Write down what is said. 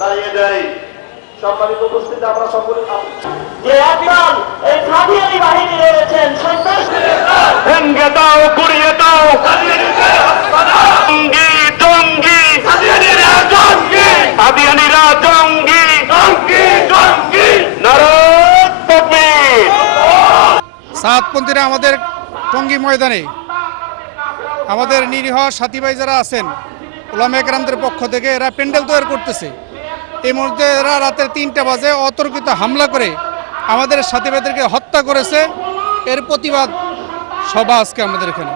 দাঁড়িয়ে দেয় সম্মানিত উপস্থিতি আমরা সকলে যে একজন কাদিয়ানি বাহিনী রয়েছেন সন্ত্রাস ভেঙ্গে দাও গুড়িয়ে দাও। জঙ্গি জঙ্গি। কাদিয়ানিরা জঙ্গি কাদিয়ানিরা জঙ্গি। জঙ্গি জঙ্গি নারদ তকবীর সাতপন্থীরা আমাদের টঙ্গী ময়দানে আমাদের নিরীহ সাথী ভাই যারা আছেন ওলামা একরামদের পক্ষ থেকে এরা প্যান্ডেল তৈরি করতেছে। এই মুহূর্তে এরা রাতের তিনটা বাজে অতর্কিত হামলা করে আমাদের সাথী ভাইদেরকে হত্যা করেছে। এর প্রতিবাদ সভা আজকে আমাদের এখানে।